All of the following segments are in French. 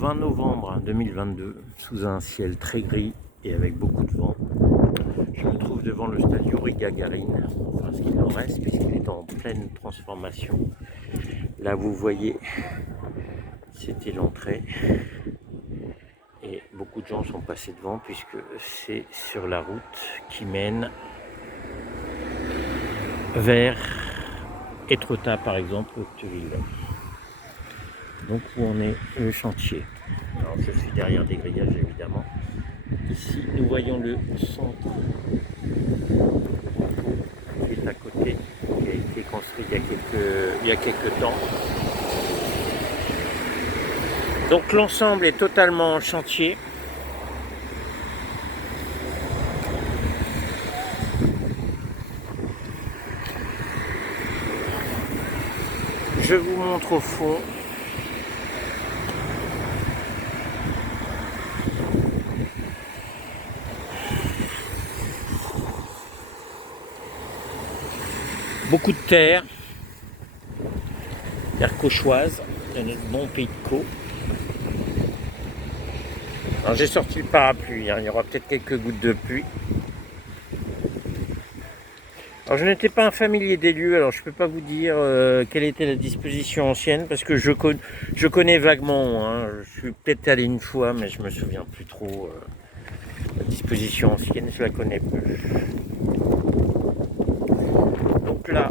20 novembre 2022, sous un ciel très gris et avec beaucoup de vent. Je me trouve devant le stade Youri Gagarin, enfin ce qu'il en reste puisqu'il est en pleine transformation. Là vous voyez, c'était l'entrée et beaucoup de gens sont passés devant puisque c'est sur la route qui mène vers Étretat par exemple, Hauteville. Donc où on est le chantier. Alors je suis derrière des grillages évidemment. Ici nous voyons le centre qui est à côté, qui a été construit il y a quelques temps. Donc l'ensemble est totalement en chantier. Je vous montre au fond. Beaucoup de terre, terre cauchoise, de notre bon pays de Caux. Alors j'ai sorti le parapluie, il y aura peut-être quelques gouttes de pluie. Alors je n'étais pas un familier des lieux, alors je ne peux pas vous dire quelle était la disposition ancienne, parce que je connais vaguement, hein. Je suis peut-être allé une fois, mais je me souviens plus trop. La disposition ancienne, je la connais plus. Donc là,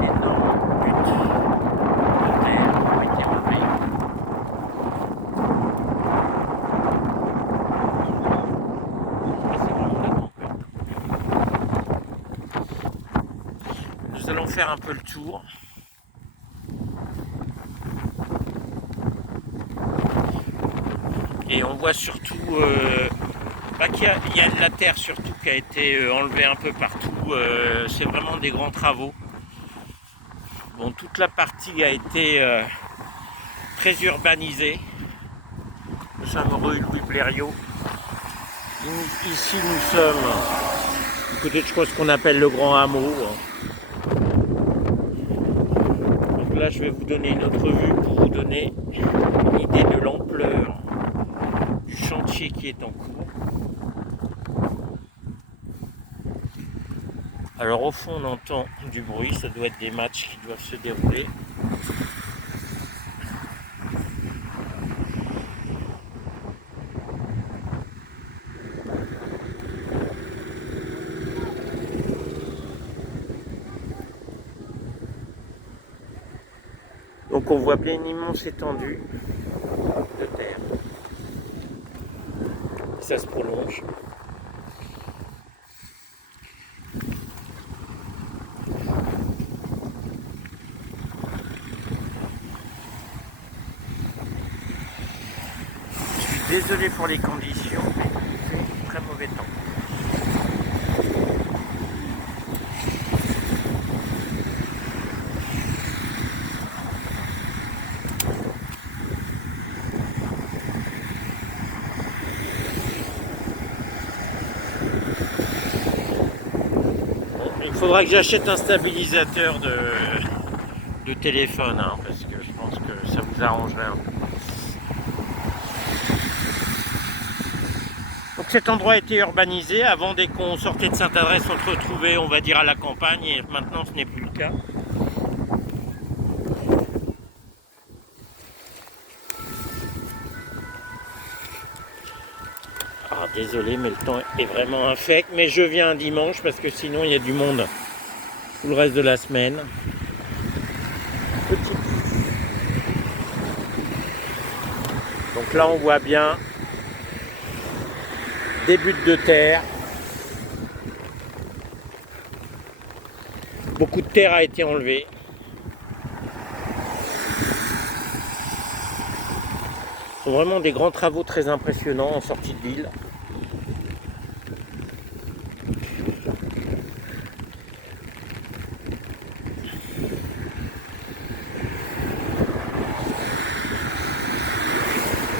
l'énorme butte de terre a été enlevée. C'est vraiment la tempête. Nous allons faire un peu le tour. Et on voit surtout qu'il y a de la terre surtout qui a été enlevée un peu partout. C'est vraiment des grands travaux. Bon, toute la partie a été très urbanisée. Nous sommes rue Louis Blériot. Ici nous sommes du côté de ce qu'on appelle le Grand Hameau. Donc là je vais vous donner une autre vue pour vous donner une idée de l'ampleur du chantier qui est en cours. Alors au fond on entend du bruit, ça doit être des matchs qui doivent se dérouler. Donc on voit bien une immense étendue de terre. Ça se prolonge. Je suis désolé pour les conditions, mais il fait très mauvais temps. Il faudra que j'achète un stabilisateur de téléphone, hein, parce que je pense que ça vous arrangerait un peu. Donc cet endroit a été urbanisé. Avant, dès qu'on sortait de Sainte-Adresse, on se retrouvait, on va dire, à la campagne, et maintenant ce n'est plus le cas. Alors désolé, mais le temps est vraiment infect, mais je viens un dimanche parce que sinon il y a du monde tout le reste de la semaine. Donc là on voit bien des buttes de terre. Beaucoup de terre a été enlevée. Ce sont vraiment des grands travaux très impressionnants en sortie de ville.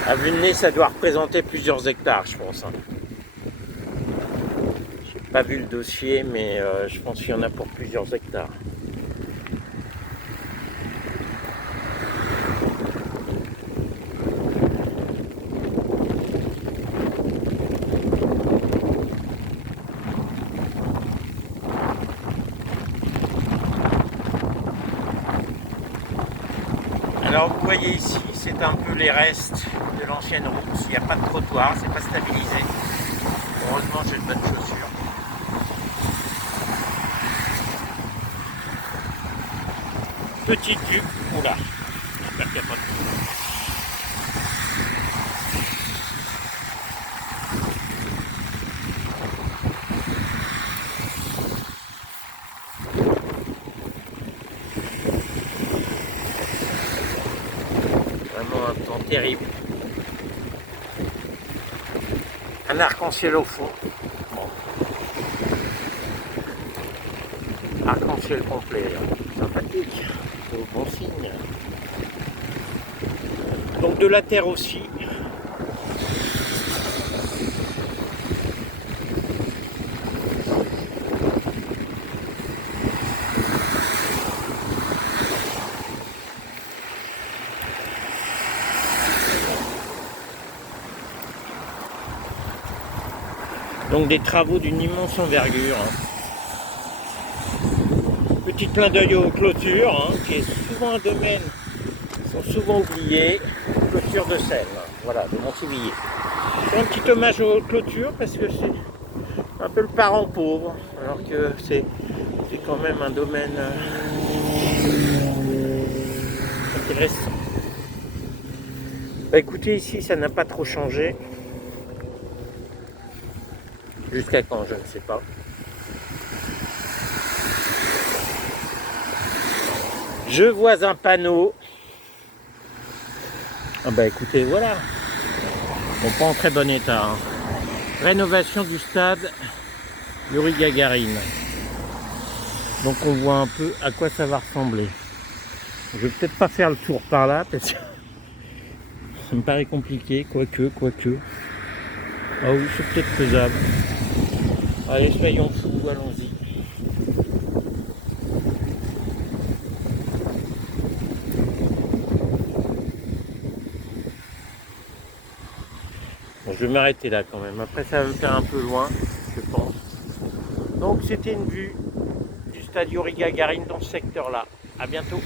À vue de nez, ça doit représenter plusieurs hectares, je pense. J'ai pas vu le dossier, mais je pense qu'il y en a pour plusieurs hectares. Alors vous voyez ici, c'est un peu les restes de l'ancienne route. Il n'y a pas de trottoir, c'est pas stabilisé. Heureusement j'ai de bonnes chaussures. Petit tube, oula, j'espère qu'il n'y a pas de trou. Vraiment un temps terrible. Un arc-en-ciel au fond. Bon. Arc-en-ciel complet, hein. Sympathique, c'est bon signe. Donc de la terre aussi. Donc des travaux d'une immense envergure. Petit clin d'œil aux clôtures, hein, qui est souvent un domaine, sont souvent oubliés. Clôture de Seine, voilà, de Montivilliers. C'est un petit hommage aux clôtures parce que c'est un peu le parent pauvre, alors que c'est quand même un domaine intéressant. Bah écoutez, ici ça n'a pas trop changé. Jusqu'à quand, je ne sais pas. Je vois un panneau. Ah bah écoutez, voilà. Bon, pas en très bon état. Hein. Rénovation du stade Yuri Gagarine. Donc on voit un peu à quoi ça va ressembler. Je vais peut-être pas faire le tour par là parce que ça me paraît compliqué, quoique. Ah oui, c'est peut-être faisable. Allez, soyons fous, allons-y. Bon, je vais m'arrêter là quand même. Après, ça va me faire un peu loin, je pense. Donc, c'était une vue du stade Yuri Gagarine dans ce secteur-là. À bientôt.